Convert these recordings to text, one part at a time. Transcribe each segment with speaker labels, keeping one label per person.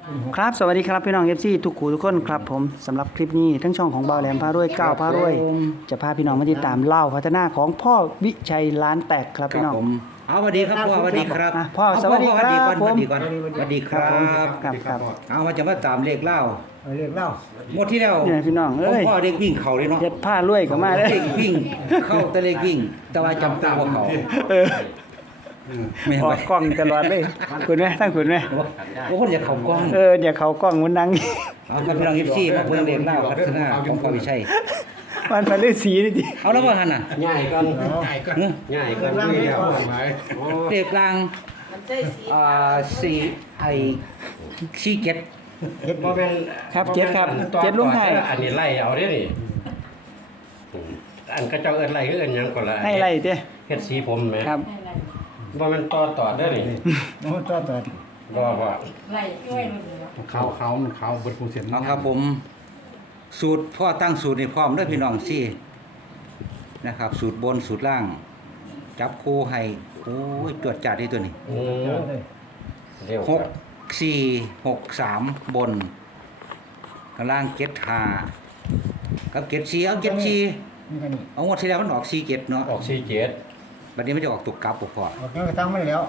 Speaker 1: ครับสวัสดีครับพี่น้อง FC ทุกคู่ทุกคนครับผมสำหรับคลิปนี้ทั้งช่องของบ่าวแหลมพารวยก้าวพารวยจะพาพี่น้องมาติดตามเล่าพัฒนาของพ่อวิชัยล้านแตกครับพี่น้อง
Speaker 2: ผมเอาสวัสดีครับพ่อสวัสดีครับ
Speaker 1: พ่อสวัสดีครับ
Speaker 2: สวัสดีก่อนสวัสดีครับ
Speaker 1: ครับ
Speaker 2: เอามาจะมาตามเลขเล่า
Speaker 3: เรียกเล่าง
Speaker 2: วดที่แล้ว
Speaker 1: เนี่ยพี่น้องเอ้ย
Speaker 2: พ่อเลขวิ่งเข่าเลยเนาะ
Speaker 1: เฮ็ดผ้ารวยก็มาเลย
Speaker 2: เลขวิ่งเข้าแต่เลขวิ่ง แต่ว่าจำตามว่าเขา
Speaker 1: เออ
Speaker 2: ไม่
Speaker 1: อ
Speaker 2: ไหว
Speaker 1: อกกล้องตลอดเลยคุณแม่ทั้งคุณแม่
Speaker 2: ว่าคนอยากเข่ากล้อง
Speaker 1: เดี๋ยวเขากล้องมันดัง
Speaker 2: เอาครับพี่น้องยิปซี่มาเพิ่งเลขเล่าพัฒนาของพ่อวิชัย
Speaker 1: มันไปเรื่อยสีนี่ดิ
Speaker 2: เอาแล้วว่าหันน่ะ
Speaker 4: ง่ายกันง่ายกันง่ายกันนี่แล้ว
Speaker 2: เลขกลางสี่ไอ้สี่เก็ด
Speaker 4: เฮ็ดบ่เป็น
Speaker 1: ครับเจ็ดครับเจ็ดลุงไทย
Speaker 4: อันนี้ไล่เอาเด้นี่อันก็เจ้าเอิ้นไล่คือเอิ้นหยังก็ละ
Speaker 1: ให้ไรเด้
Speaker 4: เฮ็ดสีผมแหม
Speaker 1: ครับ
Speaker 4: บ่แม่นต่อเด้อนี่
Speaker 3: โน้ตต่อ
Speaker 4: บ่
Speaker 5: ไล่ช่วยมันเหลือ
Speaker 3: เขาบนภูเสียน
Speaker 2: เอาครับผมสูตรพ่อตั้งสูตรในพร้อมด้วยพี่น้องสี่นะครับ สูตรบนสูตรล่าง จับคู่ให้โอ้ยตรวจจัดที่ตัวนี้
Speaker 4: อืมเร็ว
Speaker 2: หกสี่หกสามบนข้างล่างเก็ดห้ากับเก็ดสี่เอาเก็ดสี่
Speaker 3: นี่กันนี่
Speaker 2: เอางวดที่แล้วมันออกสี่เก็ดเนาะ
Speaker 4: ออก47
Speaker 2: บัดนี้มันจะออกตุกกลับบ่พอ
Speaker 3: ออกเงินก็ตั้งไม่แล้ว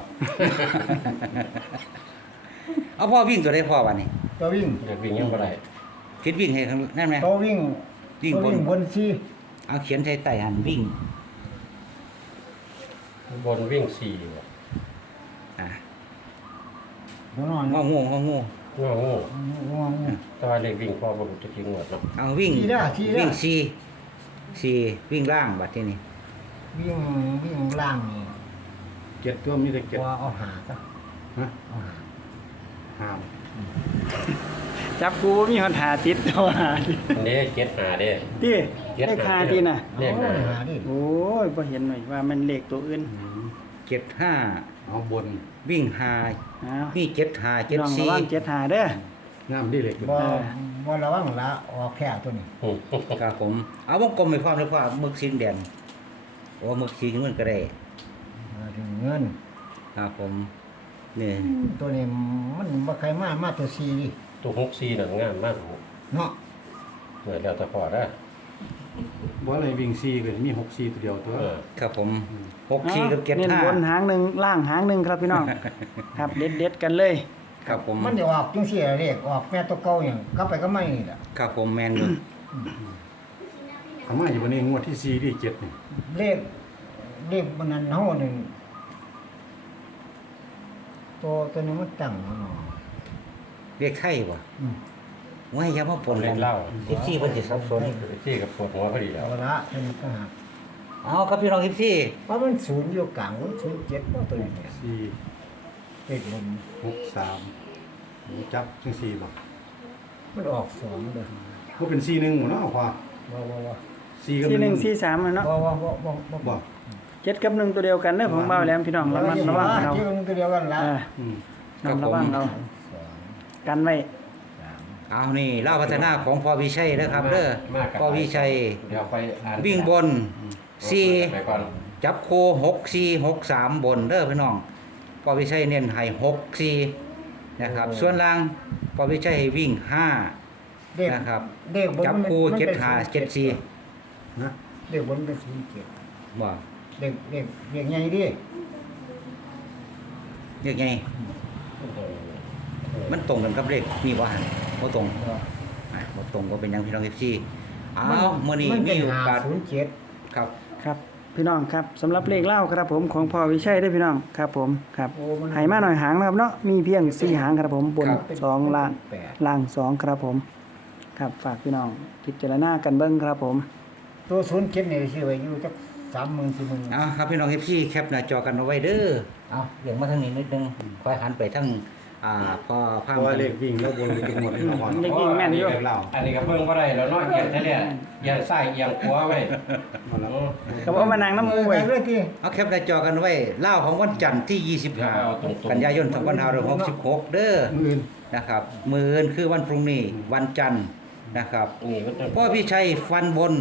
Speaker 2: เอาพ่อวิ่งตัวได้พ่อวันนี้
Speaker 3: ตัววิ่ง
Speaker 4: อยากวิ่งยังบ่ได้
Speaker 2: คิดวิ่งให้ข้างนั่นไหม
Speaker 3: ตัววิ่ง
Speaker 2: วิ่ง
Speaker 3: ตัว
Speaker 2: บน
Speaker 3: วิ่งบนซี
Speaker 2: เอาเขียนใส่ไต่หันวิ่ง
Speaker 4: บนวิ่ง4บ่
Speaker 2: อ่ะ
Speaker 3: ตัวนอน
Speaker 2: งองูงองู
Speaker 4: งองู
Speaker 3: ง่วง
Speaker 4: แต่ว่าเลขวิ่งพอบ่รู้จะกี่งวดเนาะ
Speaker 2: เอาวิ่ง
Speaker 3: ซีได้ซีได้
Speaker 2: วิ่งสี่วิ่งล่างบัดที่นี่
Speaker 3: วิ่งล่างนี่
Speaker 6: เจ็ดตัวมีแต่เจ็ด
Speaker 3: ว่าเอาหาซะ
Speaker 6: ฮะ
Speaker 3: เอาหา
Speaker 6: ห้าม
Speaker 1: จับกูมีปัญหาติดเอาหาดิ
Speaker 4: อันนี้75เด้
Speaker 1: ดิได้คาทีน่ะ
Speaker 4: เลข
Speaker 3: โอ้ยหาดิ
Speaker 1: โอ้ยพอเห็นหน่อยว่ามันเลขตัวอื่น
Speaker 2: เจ็ดห้า
Speaker 6: เอาบน
Speaker 2: วิ่งห้า
Speaker 1: อ้าว
Speaker 2: มีเจ็ดห้าเจ็ด
Speaker 1: น้องระ
Speaker 2: สี่
Speaker 1: วังเจ็ดหาเด้อ
Speaker 6: น้ำดีเหล็กอยู่
Speaker 3: บ่บ่ระวังละออกแค่ตัวนี้
Speaker 4: อืม
Speaker 2: ครับผมเอาวงกลมในความเลยว่ามึกสีแดงโอ้มึกสีเงินก็ได้
Speaker 3: ถึงเงิน
Speaker 2: ครับผมนี่
Speaker 3: ตัวนี้มันบ่ใครมาตัวซีดิ
Speaker 4: ตัว64นั่นงามมาก
Speaker 3: เนาะ
Speaker 4: เหนื่อยแล้วแต่พอได้
Speaker 6: บ่อะไรวิ่งซีก็มีหกซีตัวเดียวตัว
Speaker 4: เออ
Speaker 2: ครับผมหกสี่กับเจ็ด
Speaker 1: เน้น
Speaker 2: ห้า
Speaker 1: บนหางหนึ่งล่างหางหนึ่งครับพี่น้อง ครับเด็ดกันเลย
Speaker 2: ครับผม
Speaker 3: มันจะออกจังซี่เลขออกแม่ตัวเก่าหยังกลับไปก็ไม่นี่ล่ะ
Speaker 2: ครับผมแมนอยู่
Speaker 6: ทำไมอยู่บนนี้งวดที่ซีที่เจ็ดนี่
Speaker 3: เลขมันนั้นเฮานึงตัวนี้มันตั้งเนาะ
Speaker 2: เรียกไข่บ่
Speaker 3: อืม
Speaker 2: ว่าอย่ามาปน
Speaker 4: เล
Speaker 2: กั
Speaker 4: ข
Speaker 2: น
Speaker 4: เล่า
Speaker 2: เอฟซีเพิ่นสิสับสน
Speaker 4: ที่กับปวดหัวพอดีแล้ว
Speaker 3: เอาละเท่านี้ก็หา
Speaker 2: เอาครับพี่น้องเอฟซี
Speaker 3: ว่ามันศูนย์อยู่กลางมันศูนย์เจ็ดตัวนี้เนี่ย
Speaker 6: ซี
Speaker 3: เลขมัน
Speaker 6: หกสามจับจังซีบ่
Speaker 3: มันออกสองเด้อ
Speaker 6: ก็เป็นซีหนึ่งหมดเนาะพอ
Speaker 3: ว่า
Speaker 6: ซีก็
Speaker 1: ที่
Speaker 6: เป็น
Speaker 1: หนึ่งที่สามอะเนาะ
Speaker 6: บ่
Speaker 1: เจ็ดกับหนึ่งตัวเดียวกันเด้อของเบาแหลมพี่น้องระวังเรา
Speaker 3: ที่มันตัวเดียวกันละ
Speaker 1: เออ
Speaker 6: อืม
Speaker 1: น้องระวังเรา
Speaker 3: สอง
Speaker 1: กันไว้
Speaker 3: สาม
Speaker 2: เอานี่เล่าพัฒนาของพ่อวิชัยนะครับเด้อ
Speaker 4: มากกับ
Speaker 2: พ่อวิชัย
Speaker 4: เดี๋ยวไปอ่าน
Speaker 2: วิ่งบนสี่
Speaker 4: ไปก่อน
Speaker 2: จับโค6-4-6-3บนเด้อพี่น้องพ่อวิชัยเน้นให้6-4นะครับส่วนล่างพ่อวิชัยให้วิ่ง5
Speaker 3: เด็ก
Speaker 2: นะครับ
Speaker 3: เด็กบน
Speaker 2: จับ
Speaker 3: มัน
Speaker 2: คู่
Speaker 3: มันเป็น
Speaker 2: 7-5-7-4
Speaker 6: นะ
Speaker 3: เด็กบนเป็นศูนย์เจ็ด
Speaker 2: บ่
Speaker 3: เด็กใหญ่ดิ
Speaker 2: เรียกไงมันตรงกันกับเลขนี่บ่หันบ่ตรงบ่ตรงก็เป็นหยังพี่น้อง FC อ้าวมื้อนี้มีโอกาส
Speaker 3: ศูนย์เจ็ด
Speaker 2: ครับ
Speaker 1: ครับพี่น้องครับสำหรับเลขเล่าครับผมของพ่อวิชัยได้อพี่น้องครับผมครับใหายมาหน่อยหางนะครับเนาะมีเพียง4หางครับผมบน2ล่าง
Speaker 3: แปด
Speaker 1: ล่าง2ครับผมครับฝากพี่น้องพิจารณากันเบิ่งครับผม
Speaker 3: ตัวศูนย์เจ็ดนี่ซื้อไว้อยู่จัก30,000 40,000
Speaker 2: เอาครับพี่น้อง FC แคปหน้าจอกันเอาไว้เด้อเอาเลี้ยงมาทางนี้นิดนึงค่อยหันไปทางพอ
Speaker 6: เพ
Speaker 2: ภาพ
Speaker 6: ราะว่าเลขวิ่งแล้วบนไปถึงหมดเลยเนาะพอ
Speaker 1: เลขวิ่งแม่นอยู่
Speaker 6: เลขเล่า
Speaker 4: อันนี้ก็เพิ่งบ่ได้แล้วเนาะเอียงแท้เนี่ยเอียงซ้ายเอียงขวาไว้
Speaker 6: มาแล้ว
Speaker 1: ก็บ่มานางน้ำมูไว้
Speaker 3: เรื่องที่
Speaker 2: เอาแคปหน้าจอกันไว้เล่าของวันจันทร์ที่ 25 กันยายน2566เด้อ
Speaker 6: มืออื่น
Speaker 2: นะครับมื้ออื่นคือวันพรุ่งนี้วันจันทร์นะครับ
Speaker 4: นี่มันจะ
Speaker 2: พ่อพี่ชัยฟันบน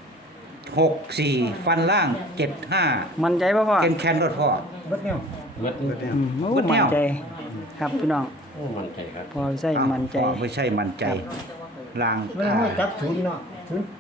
Speaker 2: 6-4ฟันล่าง7-5
Speaker 1: มันใจป่ะพ่อ
Speaker 2: แคนรถพ่อ
Speaker 3: เบิดแนว
Speaker 4: เบิด
Speaker 6: เบิดเนี่ย
Speaker 1: โอ้
Speaker 2: เบิดแน
Speaker 1: มั่
Speaker 2: ว
Speaker 1: นใจครับพี่น้อง
Speaker 4: โอ้มันใจครับ
Speaker 1: พอใส่มั่นใจ
Speaker 2: พ่อไม่ใช่มั่นใจล่าง
Speaker 3: เวลาเขาจับศูนย์เนาะศูนย์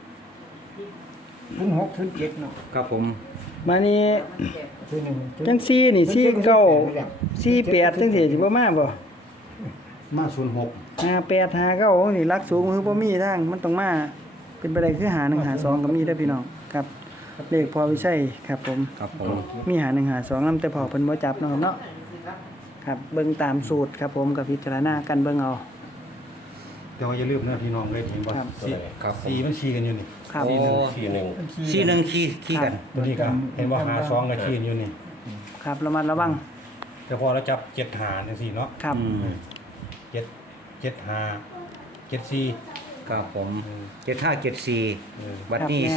Speaker 3: 06 07เนาะ
Speaker 2: ครับผม
Speaker 1: มานี่
Speaker 3: ศูนย์หนึ่ง
Speaker 1: จังซี่นี่ซี่เก้าซี่แปดจังซี่สิบ่มาบ่
Speaker 6: มา06
Speaker 1: 58 59นี่รักสูงคือบ่มีทางมันต้องมาเป็นไปได้คือหา1หา2ก็มีเด้อพี่น้องครับเลขพอวิชัยครับผม
Speaker 2: ครับผม
Speaker 1: มีหา1หา2นำแต่พอเพิ่นบ่จับเนาะครับเนาะครับเบิ่งตามสูตรครับผมกับพิจารณากันเบิ่งเอา
Speaker 6: แต่ว่าอย่าลืมนะพี่น้องเลยเห็นบ่
Speaker 1: ครับ
Speaker 6: สี่
Speaker 2: ครับผม
Speaker 6: สี่มันชี้กันอยู่นี่
Speaker 1: ครับ
Speaker 2: โอ้
Speaker 4: สี่หนึ่ง
Speaker 2: สี่หนึ่งขี้กัน
Speaker 6: ตัวนี้ครับเห็นว่าหาสองก็ชี้กันอยู่นี่
Speaker 1: ครับระมัดระวัง
Speaker 6: แต่พอเราจับ7หาจังซี่เนาะ
Speaker 1: ครับ
Speaker 6: 7 5 7 4
Speaker 2: ครับผม7574บัดนี้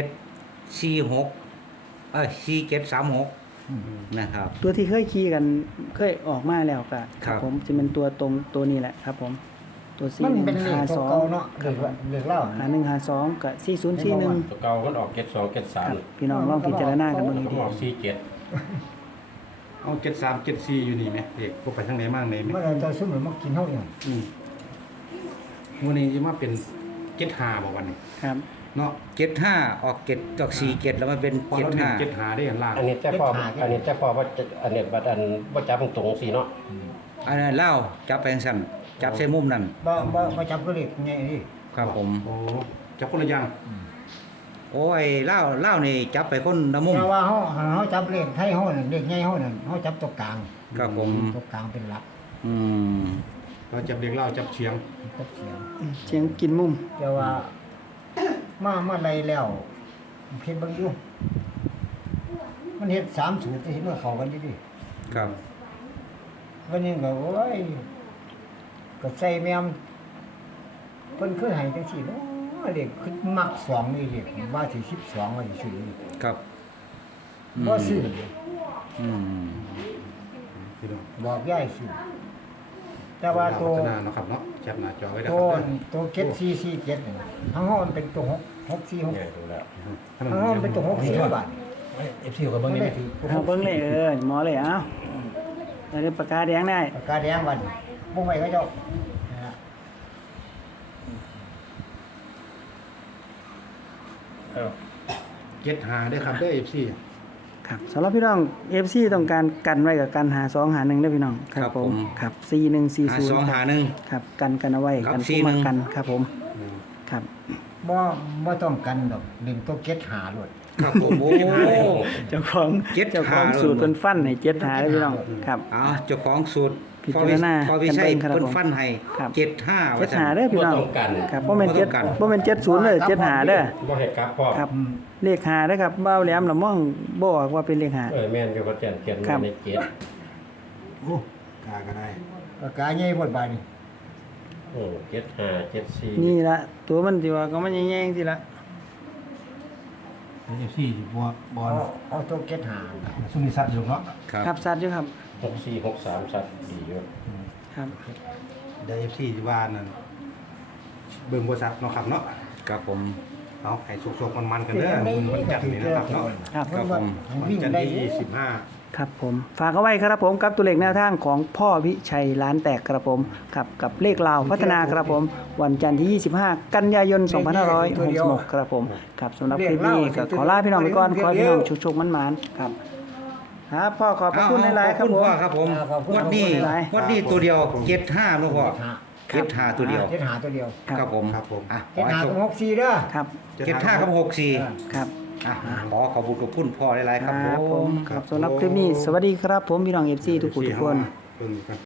Speaker 2: 47464736นะครับ
Speaker 1: ตัวที่เคยขี่กันเคยออกมาแล้วก็ค
Speaker 2: ครั
Speaker 1: รับบ ผมจะเป็นตัวตรงตัวนี้แหละครับผมตัว4
Speaker 3: มันเป็นเลข
Speaker 1: 1 5
Speaker 3: เก่าๆเนาะ
Speaker 1: 2ครับ
Speaker 3: เลขเล่า
Speaker 1: หา1หา2กับ4041
Speaker 4: ตัวเก่ามันออก72
Speaker 1: ครับ
Speaker 4: 73
Speaker 1: พี่น้องลองพิจารณากันเบิ่ง
Speaker 4: มัน
Speaker 1: ดี
Speaker 4: ออก47
Speaker 6: เอา73 74อยู่นี่แหมเด็กบ่ไปทางไหนมากไหนแหม
Speaker 3: เมื่อเราจะซุ่มมากินเฮาอย่าง
Speaker 6: วันนี้สิมาเป็น7 5บ่วันนี้
Speaker 1: ๆครับ
Speaker 6: เนาะ
Speaker 2: 75ออก7ออก47แล้วมันเป็น
Speaker 6: พอเราเน้น7
Speaker 2: 75
Speaker 6: หาได้อันล่าง
Speaker 4: อันนี้แต่พ่ออันนี้แต่พ่อว่าจะอันนี้บัดอันบ่จับตรงๆสิเนาะ
Speaker 2: อันนั้นเล่าจับไปจังซั่นจับใส่มุมนั่น
Speaker 3: บ่จับก็เลขไงนี่
Speaker 2: ครับผม
Speaker 6: โอ้จับคนละอย่าง
Speaker 2: โอ้ยเล่านี่จับไปคนละมุม
Speaker 3: แต่ว่าเฮาจับเลขไทยเฮานั่นเลขใหญ่เฮานั่นเฮาจับตัวกลาง
Speaker 2: ครับผม
Speaker 3: ตัวกลางเป็นหลัก
Speaker 2: อืม
Speaker 6: เราจับเด็กเล่าจับเฉียง
Speaker 3: จับเสียง
Speaker 1: เสียงกินมุม
Speaker 3: แต่ว่ามาใดแล้วเพิ่นเบิ่งอยู่มันเฮ็ด3สูตรที่เห็นว่าเข้ากันดิ
Speaker 2: ครับ
Speaker 3: วันนี้ก็โอ้ยก็ใส่แมมเพิ่นคือให้จังซี่เนาะเด็กคือมัก2นี่เด็กว่าสิ12ว่าสิซื้อนี่
Speaker 2: ครับ
Speaker 3: บ่ซื้อ
Speaker 2: อืม
Speaker 6: พี่น้อง
Speaker 3: บอกยายซื้อแต่ว่าตัว
Speaker 6: พัฒนาเนาะครับเนาะแคปหน้าจอไว้นะค
Speaker 3: ตั
Speaker 6: รั
Speaker 3: ว
Speaker 6: บ
Speaker 3: ตัวเก็ต447นี่ทั้งห้องมันเป็นตัว646
Speaker 4: เนี่ยดูแล้ว
Speaker 3: ทั้งห้องมันเป็นตัว64บาท
Speaker 6: FC ก็เบิ่งนี่
Speaker 3: ไม่ถือ
Speaker 1: เอาเบิ่งเลยหมอเลยเอ้าแล้วได้ปากกาแดงได้
Speaker 3: ปากกาแดงวันบ่ไว้เขาเจ้านั่นล่ะ
Speaker 6: 7หาได้อครับเด้อ FC
Speaker 1: ครับสำหรับพี่น้อง FC ต้องการกันไว้กับกันหา2หา1เด้อพี่น้องครับผมครับ
Speaker 2: หาสอง
Speaker 1: 4140
Speaker 2: หาหนึ่ง
Speaker 1: ครับกันเอาไว้
Speaker 2: ครับ
Speaker 1: กันผู้มา
Speaker 2: 41
Speaker 1: กันครับผมครับ
Speaker 3: บ่ต้องกันดอกเล่นตัวเก็ตหาโลด
Speaker 2: ครับผมโอ้
Speaker 1: เจ้าของ
Speaker 2: เจ็ด
Speaker 1: เจ้าของ
Speaker 2: หา
Speaker 1: สูตรเพิ่นฟันให้7หาเด้อพี่น้องครับ
Speaker 2: เอาเจ้าของสูตร
Speaker 1: พิจารณา
Speaker 2: พอวิชัย
Speaker 1: กันเบิ่งครับ
Speaker 2: เพิ่น
Speaker 1: ผม
Speaker 2: ฟันให้
Speaker 1: ครับ
Speaker 2: 75ว่า
Speaker 1: 7
Speaker 2: ซั่
Speaker 1: หาน เด้อพี่น้อง
Speaker 4: บ่ต้องกัน
Speaker 1: ครับบ่แม่น
Speaker 2: บ่ต้องกัน
Speaker 1: 7บ่แม่น70เด้อ7หาเด้อ
Speaker 4: บ่ให้กลับพ่อ
Speaker 1: ครับเลขหาเด้อครับเบ้าแหลมละม่องบ่ออกว่าเป็นเลขหา
Speaker 4: แม่นอยู่ว่าเขียน
Speaker 1: ครับ
Speaker 4: ในเจ็ด
Speaker 6: โอ้กาก็ได้
Speaker 3: ปากกาใหญ่โพดบาดนี่
Speaker 4: 75 74
Speaker 1: นี่ละตัวมันสิว่าก็มันแย่ๆจังซี่ละ
Speaker 6: FC บ่
Speaker 3: เอาตัวเก็ตหา
Speaker 6: ซุมนี้สัตว์อยู่เนาะ
Speaker 2: ครับ
Speaker 1: ครับสัตว์อยู่ครับ
Speaker 4: 64 63สัตว์ดีอยู่
Speaker 1: ครับ
Speaker 6: ได้ FC ที่ว่านั่นเบิ่งบ่สัตว์เนาะครับเนาะ
Speaker 2: ครับผม
Speaker 6: เอาให้สุกๆมันๆกันเด้อมันจัดนี่นะครับเนาะ
Speaker 1: ครับ
Speaker 2: ครับผม
Speaker 6: วัน
Speaker 3: วิ่ง
Speaker 6: จันทร์
Speaker 3: ได้
Speaker 6: ที่
Speaker 3: อยู่
Speaker 6: 25
Speaker 1: ครับผมฝากเอาไว้ครับผมกับตัวเลขแนวทางของพ่อวิชัยล้านแตกครับผมครับกับเลขลาวพัฒนาครับผมวันจันทร์ที่ 25 กันยายน 2566ครับผมครับสำหรับคลิปนี้ก็ขอลาพี่น้องไปก่อนขอให้พี่น้องชุกๆมันๆครับครับพ่อขอบพระคุณหลายๆครับ
Speaker 2: ขอ
Speaker 1: ผม
Speaker 2: พ่อครับผม
Speaker 3: ขอบคุณ
Speaker 2: งวดนี้
Speaker 1: หลาย
Speaker 2: งวดนี้ตัวเดียว75ลูกพ่อ
Speaker 3: เก็ตหา
Speaker 2: 75ตัวเดียว
Speaker 3: เก็ตหาตัวเดียว
Speaker 2: ครับผม
Speaker 6: ครับผม
Speaker 2: อ่ะข
Speaker 3: เก็
Speaker 2: อ
Speaker 3: ต
Speaker 2: ให้
Speaker 3: หา
Speaker 2: โช
Speaker 3: ตั
Speaker 2: คว
Speaker 3: 64เด้อ
Speaker 1: ครับ
Speaker 2: 75กับ64
Speaker 1: ครับ
Speaker 2: อ่ะขอขอบคุณพ่อหลายๆ
Speaker 1: ค
Speaker 2: ครับ
Speaker 1: รับ
Speaker 2: ผ
Speaker 1: ผม มครับสำหรับคลิปนี้สวัสดีครับผมพี่น้อง FC ทุกคนทุกคน
Speaker 6: เบิ่งกัน